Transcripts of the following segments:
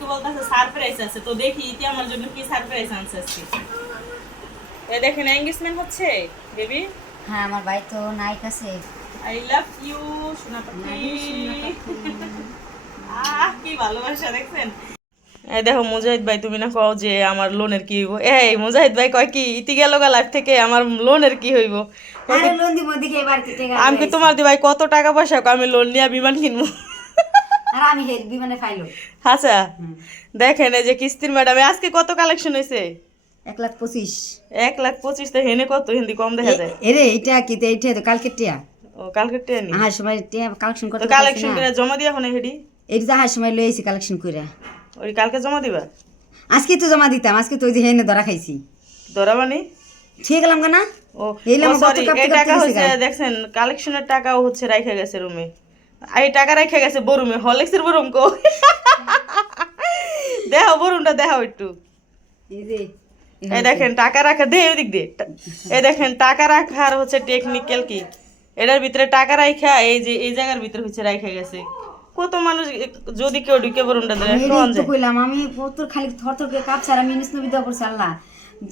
আজকে বলতেছে সারপ্রাইজ আছে তো দেখি ইতি আমার জন্য কি সারপ্রাইজ আনছে আজকে। এ দেখেন এঙ্গেজমেন্ট হচ্ছে বেবি হ্যাঁ আমার ভাই তো নায়ক আছে। আই লাভ ইউ সোনা পাখি আহ কি ভালোবাসা দেখছেন? এই দেখো মুজাহিদ ভাই তুমি না কও যে আমার লোনের কি হইব? এই মুজাহিদ ভাই কয় কি ইতি গেল গা লাইফ থেকে আমার লোনের কি হইব? আমি তোমার দি ভাই কত টাকা পয়সা আমি লোন নিয়ে বিমান কিনবো? আর আমি ফাইলো আচ্ছা দেখেন এই যে কিস্তির ম্যাডাম আজকে কত কালেকশন হয়েছে এক লাখ পঁচিশ। এক লাখ পঁচিশ তো হেনে কত? হিন্দি কম দেখা যায়। এরে এইটা কি? এইটা তো কালকে টিয়া। ও কালকে টেনি আহার সময় টিয়া কালেকশন করতে কালেকশন করে জমা দিয়া এখন হেডি? এইটা তো আহার সময় লইছি কালেকশন করে ওই কালকে জমা দিবা? আজকে তো জমা দিতাম আজকে তো ওই যে হেনে ধরা খাইছি। ধরাবানি ঠিক গেলাম কেনা ও এই টাকা হচ্ছে দেখছেন কালেকশনের টাকাও হচ্ছে রাইখা গেছে রুমে আর এই টাকা রাইখা গেছে বরুমে হলেক্সের বরুম কো দেখাও বরুমটা দেখাও একটু। এই দেখেন টাকা রাখা দে এদিক দে এই দেখেন টাকা রাখার হচ্ছে টেকনিক্যাল কি? এটার ভিতরে টাকা রাখা এই যে এই জায়গার ভিতরে হচ্ছে রাখা গেছে। কত মানুষ যদি কেউ ঢুকে বরুমটা দেয় কইলাম আমি প্রচুর খালি থর থর করে কাঁপছে আর আমি নিস নবী দেওয়া করছি আল্লাহ।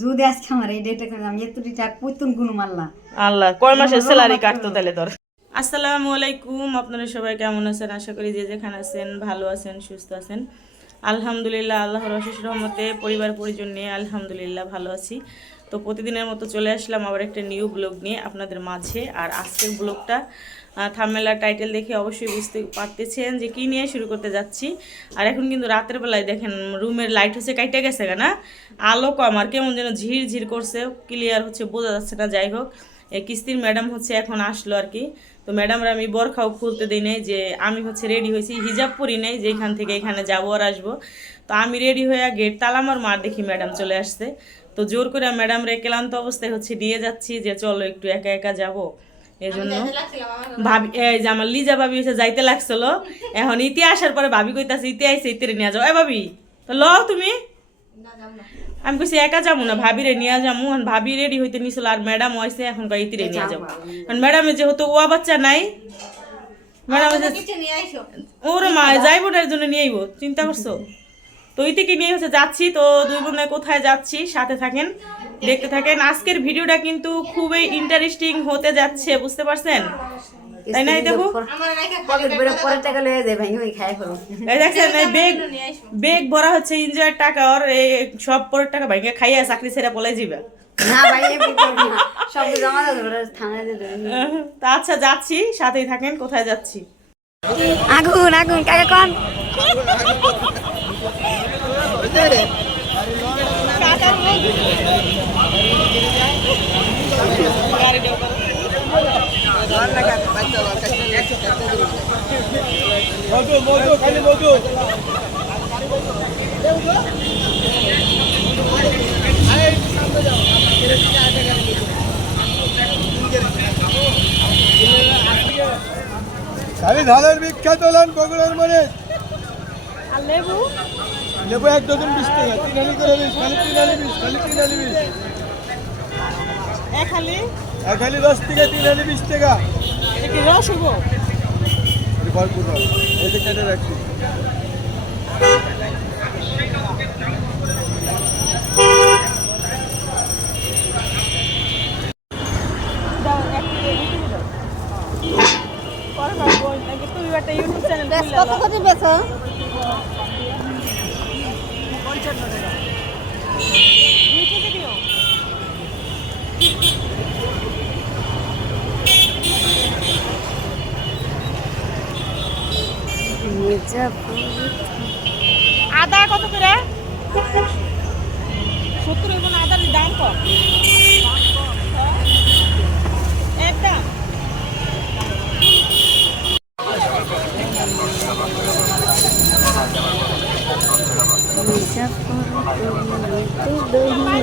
যদি আজকে আমার এই ডেটে আমি এতটি টাকা পুতুন গুনু মারলা আল্লাহ কয় মাসের স্যালারি কাটতো তাহলে তোর আসসালামু আলাইকুম। আপনারা সবাই কেমন আছেন? আশা করি যে যেখানে আছেন, ভালো আছেন, সুস্থ আছেন। আলহামদুলিল্লাহ, আল্লাহর অশেষ রহমতে পরিবার পরিজন নিয়ে আলহামদুলিল্লাহ ভালো আছি। তো প্রতিদিনের মতো চলে আসলাম আবার একটা নিউ ব্লগ নিয়ে আপনাদের মাঝে। আর আজকের ব্লগটা থামেলা টাইটেল দেখে অবশ্যই বুঝতে পারতেছেন যে কি নিয়ে শুরু করতে যাচ্ছি। আর এখন কিন্তু রাতের বেলায় দেখেন, রুমের লাইট হচ্ছে কাইটে গেছে না? আলো কম, আর কেমন যেন ঝির ঝির করছে। ক্লিয়ার হচ্ছে, বোঝা যাচ্ছে না, যাই হোক। কিস্তির ম্যাডাম হচ্ছে এখন আসলো আর কি। তো ম্যাডামরা আমি বরখাও খুলতে দিই নাই যে আমি হচ্ছে রেডি হয়েছি হিজাব পরি নাই যে এখান থেকে এখানে যাব আর আসব। তো আমি রেডি হয়ে গেট তালামার মার দেখি ম্যাডাম চলে আসছে। তো জোর করে ম্যাডাম রে ক্লান্ত অবস্থায় হচ্ছে নিয়ে যাচ্ছি যে চলো একটু একা একা যাব। এই জন্য ভাবি এই যে আমার লিজা ভাবি এসে যাইতে লাগছিল। এখন ইতি আসার পরে ভাবি কইতাছে ইতি আইসে ইতিরে নিয়ে যাও। এ ভাবি তো ল তুমি। আমি কইছি একা যাব না ভাবিরে নিয়ে যাব ভাবি রেডি হইতে নিছিল আর ম্যাডাম হইছে এখন ইতিরে নিয়ে যাব। কারণ ম্যাডামের যেহেতু ওয়া বাচ্চা নাই ম্যাডাম ওর মা যাইবো না এর জন্য নিয়ে আইবো চিন্তা করছ? তো ওই থেকে নিয়ে হচ্ছে যাচ্ছি তো দুই বোনে কোথায় যাচ্ছি সাথে থাকেন দেখতে থাকেন। আজকের ভিডিওটা কিন্তু খুবই ইন্টারেস্টিং হতে যাচ্ছে বুঝতে পারছেন? তাই না এই দেখো? পকেট বেরো পরে টাকা লয়ে যাবে ভাই ওই খাই ফেলো এই দেখছেন এই বেগ বেগ ভরা হচ্ছে এনজয়ের টাকা আর এই সব পরের টাকা ভাইকে খাইয়া চাকরি ছেড়ে পলাই যাবে। না ভাই এমনি করব না। সব জমা দেবো থানায় তা আচ্ছা যাচ্ছি সাথেই থাকেন কোথায় যাচ্ছি? আগুন আগুন কাকা কোন। খালি মধু ধানের বিখ্যাত লান বগুড়ার মনে। লেবু? লেবু এক ডজন বিশ টাকা। তিন করে বিশ খালি তিন বিশ খালি তিন বিশ। এক খালি দশ টাকা তিন আলি বিশ টাকা। কি রস হইব? এটা ভরপুর রস এই যে কেটে রাখছি। কত কত বেছো দুই কেজি দিও। আদা কত করে? সত্তর না আদার দাম কম। একদম। আর দুটো লাগবো তো আমার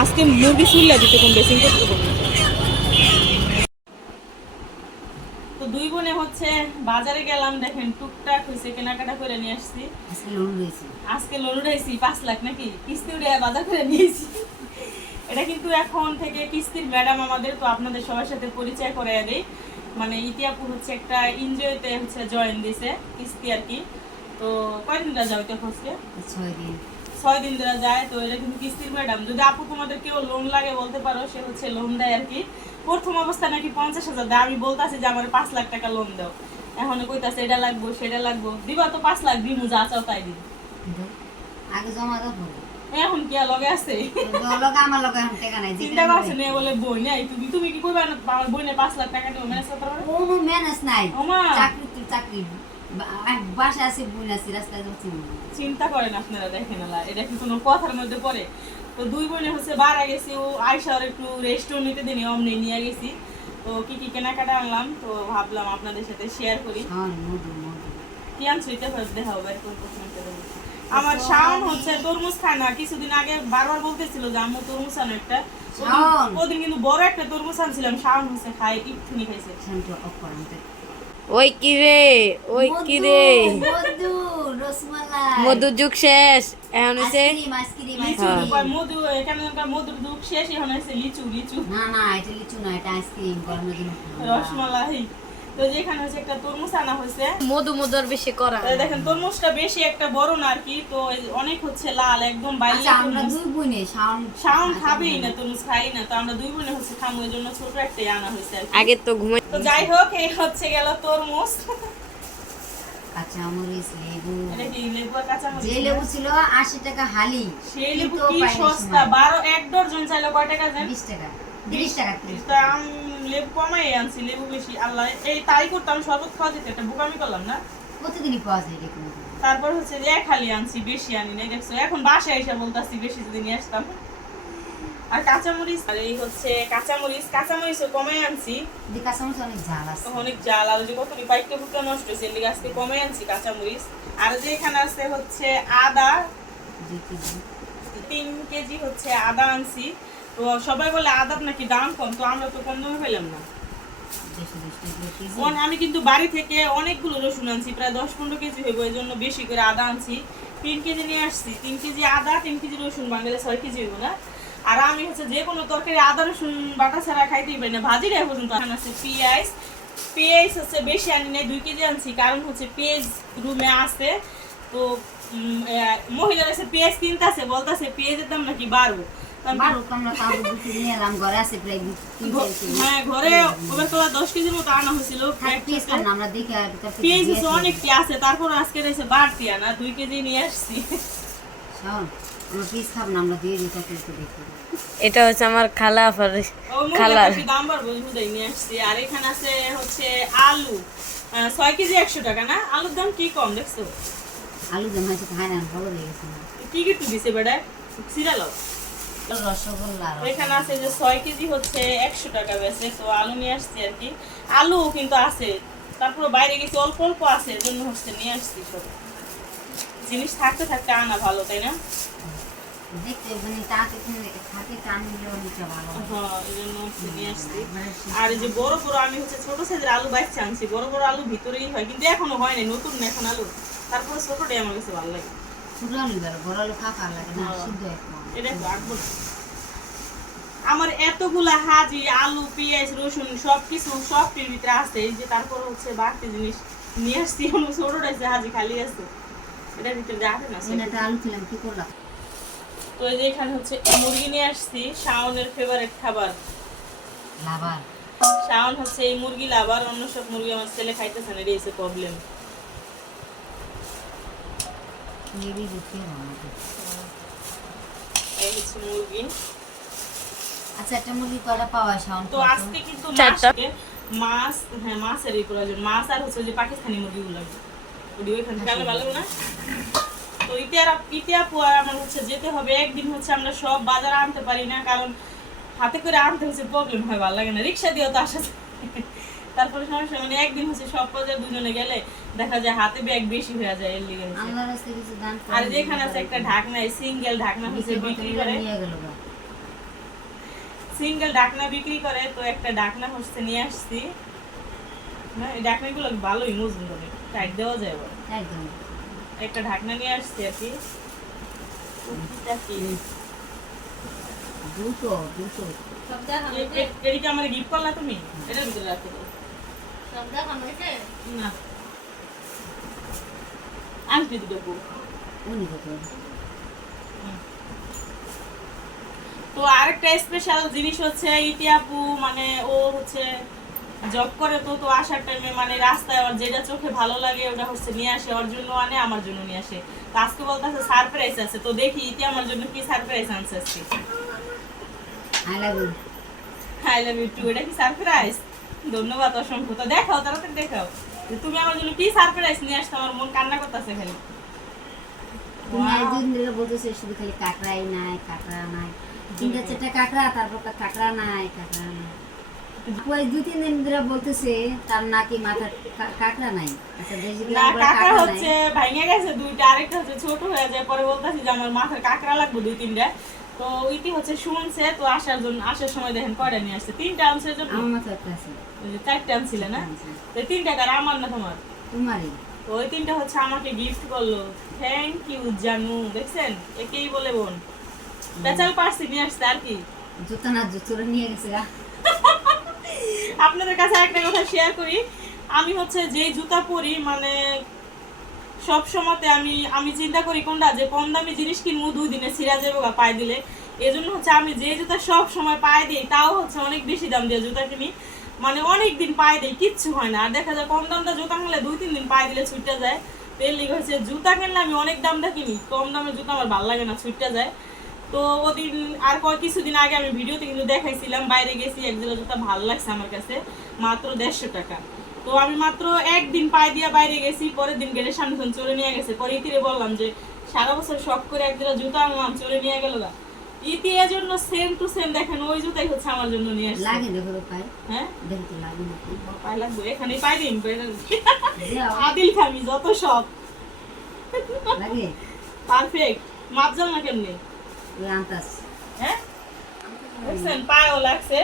আজকে মুরগি চুল্লা দিতে কোন বেসিং করতে বলব তো দুই বোনে হচ্ছে বাজারে গেলাম দেখেন টুকটাক হয়েছে কেনাকাটা করে নিয়ে আসছি। আজকে পাঁচ লাখ নাকি? কিস্তি উঠে বাজার করে নিয়েছি এটা কিন্তু এখন থেকে কিস্তির ম্যাডাম আমাদের তো আপনাদের সবার সাথে পরিচয় দেই। মানে ইতিহাপুর হচ্ছে একটা এনজয়তে হচ্ছে জয়েন দিছে কিস্তি আর কি। তো কয়দিন যাও হচ্ছে ছয় দিন। ছয় দিন ধরে যায় তো এটা কিন্তু কিস্তির ম্যাডাম যদি আপু তোমাদের কেউ লোন লাগে বলতে পারো সে হচ্ছে লোন দেয় আর কি। প্রথম অবস্থায় নাকি পঞ্চাশ হাজার দেয়। আমি বলতাছি যে আমার পাঁচ লাখ টাকা লোন দাও। এখন কইতাছে এটা লাগবো সেটা লাগবো। দিবা তো পাঁচ লাখ দিমু যা চাও তাই দিন আগে জমা দাও এখন কি লগে আছে? লোক আমার লোক এখন টাকা নাই চিন্তা করছে নে বলে বই নাই। তুমি তুমি কি কইবা আমার বইনে পাঁচ লাখ টাকা ম্যানেজ করতে পারবে? ম্যানেজ নাই। চাকরি চাকরি। বাসা আছে বুন আছে রাস্তায় চিন্তা করেন আপনারা দেখেন আলা এটা কি কোনো কথার মধ্যে পড়ে। তো দুই বোনে হচ্ছে বাড়া গেছি ও আয়সার একটু রেস্টও নিতে দিনি অমনি নিয়ে গেছি। তো কি কি কেনাকাটা আনলাম তো ভাবলাম আপনাদের সাথে শেয়ার করি। মধু কি আনছো এটা প্রশ্ন করে বলছি। আমার শাওন হচ্ছে তরমুজ খায় না কিছুদিন আগে বারবার বলতেছিল যে আম্মু তরমুজ আনো একটা। ওদিন- ওদিন কিন্তু বড় একটা তরমুজ আনছিলাম শাওন হচ্ছে খায় ইটুনি খাইছে। ওই কি রে? ওই কি রে? মধু যুগ শেষ। এখন হচ্ছে মধু এখানে মধুর যুগ শেষ এখন হচ্ছে লিচু লিচু। না না এটা লিচু না এটা আইসক্রিম রসমালাই। তো যেখানে হচ্ছে একটা তরমুজ আনা হয়েছে। মধু মধুর বেশি করা। দেখেন তরমুজটা বেশি একটা বড় না আর কি তো অনেক হচ্ছে লাল একদম বাইরে আচ্ছা আমরা দুই বোনে শাওন শাওন খাবেই না তরমুজ খাই না তো আমরা দুই বোনে হচ্ছে খামো এই জন্য ছোট একটাই আনা হয়েছে আগে তো ঘুমাই তো যাই হোক এই হচ্ছে গেল তরমুজ। কাঁচা মরিচ লেবু যে লেবু ছিল আশি টাকা হালি। সেই লেবু কি সস্তা বারো এক ডজন চাইলে কয় টাকা দেন বিশ টাকা তিরিশ টাকা তিরিশ তা আমি লেবু কমাই আনছি লেবু বেশি আল্লাহ এই তাই করতাম শরবত খাওয়া যেতে একটা বোকামি করলাম না? প্রতিদিনই পাওয়া যায় এরকম। তারপর হচ্ছে যে খালি আনছি বেশি আনি নাই দেখছ? এখন বাসায় এসে বলতাছি বেশি যদি নিয়ে আসতাম। আর কাঁচামরিচ আর এই হচ্ছে কাঁচামরিচ কাঁচামরিচও কমাই আনছি। দি কাঁচামরিচ অনেক ঝাল আছে। অনেক জাল আর যে কত পাইকে ফুটে নষ্ট হয়েছে এর লিগে আজকে কমাই আনছি কাঁচামরিচ। আর যে এখানে আছে হচ্ছে আদা তিন কেজি হচ্ছে আদা আনছি। তো সবাই বলে আদার নাকি দাম কম, তো আমরা তো কম দামে পেলাম না। আমি কিন্তু বাড়ি থেকে অনেকগুলো রসুন আনছি, প্রায় দশ পনেরো কেজি হইব, এই জন্য বেশি করে আদা আনছি। তিন কেজি নিয়ে আসছি, তিন কেজি আদা, তিন কেজি রসুন, বাঙালি ছয় কেজি হইব না। আর আমি হচ্ছে যে কোনো তরকারি আদা, রসুন, বাটা ছাড়া খাইতেই পারি না। ভাজি রে পর্যন্ত আছে পেঁয়াজ। পেঁয়াজ হচ্ছে বেশি আনি নাই, দুই কেজি আনছি, কারণ হচ্ছে পেঁয়াজ রুমে আছে। তো মহিলারা এসে পেঁয়াজ কিনতেছে বলতেছে পেঁয়াজের দাম নাকি বাড়বো। হ্যাঁ তারপর আজকে রয়েছে বাড়তি আনা দুই কেজি নিয়ে আসছি। দেখি। এটা হচ্ছে আমার খালা দাম বাড়বো নিয়ে আসছি। আর এখানে আছে হচ্ছে আলু। ছয় কেজি একশো টাকা না? আলুর দাম কি কম দেখছ? আলু দাম আছে খায় না ভালো লেগেছে কি কিছু দিছে বেড়ায়? সিরালো রসগোল্লা এখানে আছে যে ছয় কেজি হচ্ছে একশো টাকা বেছে তো আলু নিয়ে আসছি আর কি। আলু কিন্তু আছে তারপর বাইরে গেছি অল্প অল্প আছে এর জন্য হচ্ছে নিয়ে আসছি সব। জিনিস থাকতে থাকতে আনা ভালো তাই না? মানে ভালো। হ্যাঁ আসছি। আর যে বড় বড় আমি হচ্ছে ছোট সাইজের আলু বাইচ্ছে আনছি বড় বড় আলু ভিতরেই হয় কিন্তু এখনও হয়নি নতুন না এখন আলু। তারপরে ছোটটাই আমার কাছে ভালো লাগে। ছোট আলু বড় আলু লাগে না হ্যাঁ। সিদ্ধ এটা রাখব না। আমার এতগুলা হাজি আলু পেঁয়াজ রসুন সব কিছু সব ভিতরে আছে। এই যে তারপর হচ্ছে বাড়তি জিনিস নিয়ে আসছি এখন ছোটটা আছে হাজি খালি আছে। এটার ভিতরে যাবে না একটা আলু খেলাম কি করলাম? তো এই যে এখানে হচ্ছে মুরগি নিয়ে আসছি শাওনের ফেভারিট খাবার। লাভার। শাওন হচ্ছে এই মুরগি লাভার অন্য সব মুরগি আমার ছেলে খাইতেছে না এটাই প্রবলেম এই হচ্ছে মুরগি। আচ্ছা একটা মুরগি কয়টা পাওয়া শাওন তো আজকে কিন্তু চারটা। মাছ হ্যাঁ মাছ আর হচ্ছে যে পাকিস্তানি মুরগিগুলো ওটি ওইখান থেকে ভালো না? তো আর আমার হচ্ছে যেতে হবে। একদিন হচ্ছে আমরা সব বাজার আনতে পারি না কারণ হাতে করে আনতে হচ্ছে প্রবলেম হয় ভালো লাগে না। রিক্সা দিয়েও তো আসা তারপরে সমস্যা মানে একদিন হচ্ছে সব বাজার দুজনে গেলে দেখা যায় হাতে ব্যাগ বেশি হয়ে যায় এর লিগে আর যেখানে আছে একটা ঢাকনা সিঙ্গেল ঢাকনা হচ্ছে বিক্রি করে। সিঙ্গেল ডাকনা বিক্রি করে তো একটা ডাকনা হচ্ছে নিয়ে আসছি। না এই ঢাকনাগুলো ভালোই মজবুত হবে টাইট দেওয়া যায়। একদম। একটা ঢাকনা নিয়ে আসছি আর কি। এটা এ- এ- এদিকে আমার গিফট করলা তুমি? এটার ভিতরে রাখতে না। আনতে দুটো। উনি কত তো আরেকটা স্পেশাল জিনিস হচ্ছে ইতিহাপু মানে ও হচ্ছে জব করে তো তো আসার টাইমে মানে রাস্তায় ওর যেটা চোখে ভালো লাগে ওটা হচ্ছে নিয়ে আসে ওর জন্য আনে আমার জন্য নিয়ে আসে। তো আজকে বলতেছে সারপ্রাইজ আছে তো দেখি ইতি আমার জন্য কি সারপ্রাইজ আনছে আজকে। I love you I love you too এটা কি সারপ্রাইজ ধন্যবাদ অসংখ্য। তো দেখাও তাড়াতাড়ি দেখাও যে তুমি আমার জন্য কি সারপ্রাইজ নিয়ে আসছো আমার মন কান্না করতেছে খালি। তুমি দুদিন ধরে বলতেছে শুধু খালি কাঁকড়াই নাই কাঁকড়া নাই। তিনটা চারটা কাঁকড়া তারপর কাঁকড়া নাই কাঁকড়া নাই। আপু আজ তিন দিন ধরে বলতেছে তার নাকি মাথার কাঁকড়া নাই? আচ্ছা না কাঁকড়া কাঁকড়া কাঁকড়া নাই। হচ্ছে ভাঙে গেছে দুইটা আরেকটা হচ্ছে ছোট হয়ে যায় পরে বলতেছি যে আমার মাথার কাঁকড়া লাগবে দুই তিনটা। তো ওইটি হচ্ছে শুনছে তো আসার জন্য আসার সময় দেখেন কয়টা নিয়ে আসছে? তিনটা আনছে জন্য চারটে আনছিলে না? তো তিনটা কার? আমার না তোমার? তোমারই। ওই তিনটা হচ্ছে আমাকে গিফট করল। থ্যাংক ইউ জানু দেখছেন? একেই বলে বোন। পেঁচাল পারছি নিয়ে আসছে আর কি। জুতো না জুতোরে নিয়ে গেছে গা। আপনাদের কাছে একটা কথা শেয়ার করি। আমি হচ্ছে যে জুতা পরি মানে সব সময়তে আমি আমি চিন্তা করি কোনটা যে কম দামি জিনিস কিনবো দুই দিনে ছিঁড়া যাব গা পায়ে দিলে। হচ্ছে আমি যে জুতা সব সময় পায়ে দিই তাও হচ্ছে অনেক বেশি দাম দিয়ে জুতা কিনি। মানে অনেক দিন পায়ে দিই কিচ্ছু হয় না। আর দেখা যায় কম দামটা জুতা কিনলে দুই তিন দিন পায়ে দিলে ছুটতে যায়। তো এর লিগে হচ্ছে জুতা কিনলে আমি অনেক দামটা কিনি। কম দামের জুতা আমার ভালো লাগে না ছুটতে যায়। তো ওদিন আর কয় কিছুদিন আগে আমি ভিডিওতে কিন্তু দেখাইছিলাম বাইরে গেছি এক জোড়া জুতা ভালো লাগছে আমার কাছে মাত্র দেড়শো টাকা। তো আমি মাত্র একদিন পায়ে দিয়ে বাইরে গেছি পরের দিন গেলে সামনে চলে নিয়ে গেছে। পরে ইতিরে বললাম যে সারা বছর শখ করে এক জোড়া জুতা আনলাম চলে নিয়ে গেল গা। ইতি এর জন্য সেম টু সেম দেখেন ওই জুতাই হচ্ছে আমার জন্য নিয়ে আসছে। লাগে দেখো তো পায়ে? হ্যাঁ? দেখো তো লাগে নাকি পায়ে লাগবে এখানে পাই দিন আদিল খামি যত সব লাগে। পারফেক্ট মাপ জান না কেমনি? হ্যাঁ? বুঝছেন পায়েও লাগছে।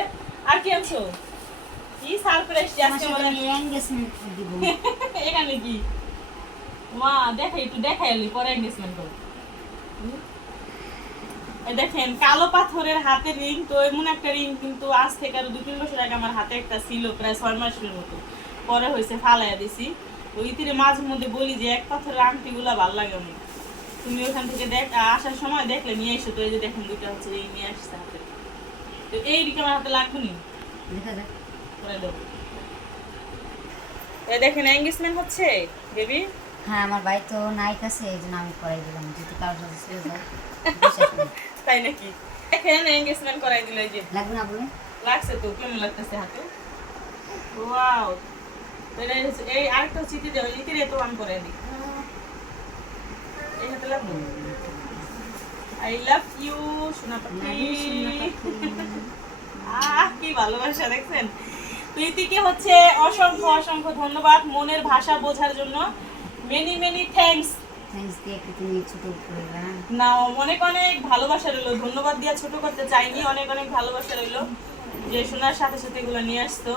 আর কি আনছো? কি সারপ্রাইজ আজকে দিব। এখানে কি? মা দেখাই একটু দেখাই এলি পরে এঙ্গেজমেন্ট করো। দেখেন কালো পাথরের হাতের রিং তো এমন একটা রিং কিন্তু আজ থেকে আরও দু তিন বছর আগে আমার হাতে একটা ছিল প্রায় ছয় মাসের মতো। পরে হয়েছে ফালাইয়া দিছি। তো ইতিরে মাঝে মধ্যে বলি যে এক পাথরের আংটিগুলা ভালো লাগে অনেক। তুমি ওখান থেকে দেখ আসার সময় দেখলে নিয়ে এসো তো এই যে দেখেন দুইটা হচ্ছে এই নিয়ে আসছে হাতে তো এই রিং আমার হাতে লাগবে নি দেখেন এঙ্গেজমেন্ট হচ্ছে বেবি হ্যাঁ আমার ভাই তো নায়ক আছে এই জন্য আমি করাই দিলাম যদি কারোর সাথে ছিল। তাই নাকি দেখেন এঙ্গেজমেন্ট করাই দিল এই যে লাগবে না বলে লাগছে তো কেমন লাগতেছে হাতে ওয়াও এই আরেকটা চিঠি দেবো চিঠি রে তো আমি করে দিই আই লাভ ইউ সোনা আহ কি ভালোবাসা দেখছেন? প্রীতিকে হচ্ছে অসংখ্য অসংখ্য ধন্যবাদ মনের ভাষা বোঝার জন্য। মেনি মেনি থ্যাঙ্কস না অনেক অনেক ভালোবাসা রইল। ধন্যবাদ দিয়ে ছোট করতে চাইনি অনেক অনেক ভালোবাসা রইল যে শোনার সাথে সাথে এগুলো নিয়ে আসতো।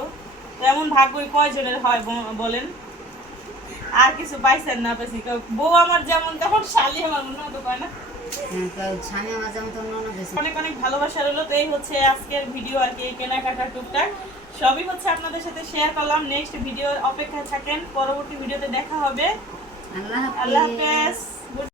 তো এমন ভাগ্যই কয়জনের হয় বলেন? আর কিছু পাইছেন না পাইছি। বউ আমার যেমন তখন শালি আমার মনে হতো কয় না? হ্যাঁ, অনেক অনেক ভালোবাসা রইল তো এই হচ্ছে আজকের ভিডিও আর কি এই কেনাকাটা টুকটাক। সবই হচ্ছে আপনাদের সাথে শেয়ার করলাম। নেক্সট ভিডিওর অপেক্ষায় থাকেন। পরবর্তী ভিডিওতে দেখা হবে। আল্লাহ হাফেজ।